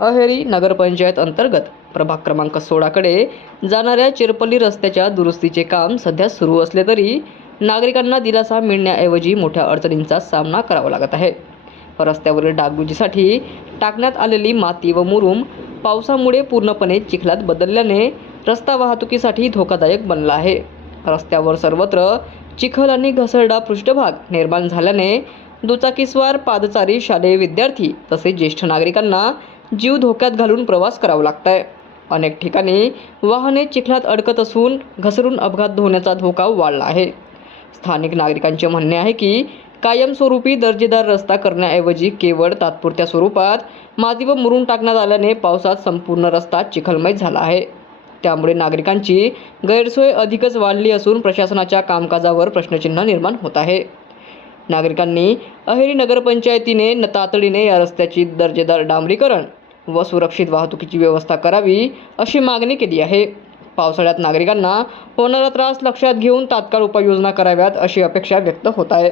अहेरी नगरपंचायत अंतर्गत प्रभाग क्रमांक 16 कडे जाणाऱ्या चिरपल्ली रस्त्याच्या दुरुस्तीचे काम सध्या सुरू असले तरी नागरिकांना दिलासा मिळण्याऐवजी मोठ्या अडचणींचा सामना करावा लागत आहे। रस्त्यावरील डागडुजीसाठी टाकण्यात आलेली माती व मुरुम पावसामुळे पूर्णपणे चिखलात बदलल्याने रस्ता वाहतुकीसाठी धोकादायक बनला आहे। रस्त्यावर सर्वत्र चिखल आणि घसरडा पृष्ठभाग निर्माण झाल्याने दुचाकीस्वार, पादचारी, शालेय विद्यार्थी तसेच ज्येष्ठ नागरिकांना जीव धोक्यात घालून प्रवास करावा लागतोय। अनेक ठिकाणी वाहने चिखलात अडकत असून घसरून अपघात होण्याचा धोका वाढला आहे। स्थानिक नागरिकांचे म्हणणे आहे की कायमस्वरूपी दर्जेदार रस्ता करण्याऐवजी केवळ तात्पुरत्या स्वरूपात माती व मुरुम टाकण्यात आल्याने पावसात संपूर्ण रस्ता चिखलमय झाला आहे। त्यामुळे नागरिकांची गैरसोय अधिकच वाढली असून प्रशासनाच्या कामकाजावर प्रश्नचिन्ह निर्माण होत आहे। नागरिकांनी अहेरी नगरपंचायतीने तातडीने या रस्त्याची दर्जेदार डांबरीकरण व सुरक्षित वाहतुकीची व्यवस्था करावी अशी मागणी केली आहे। पावसाळ्यात नागरिकांना होणारा त्रास लक्षात घेऊन तात्काळ उपाययोजना कराव्यात अशी अपेक्षा व्यक्त होत आहे।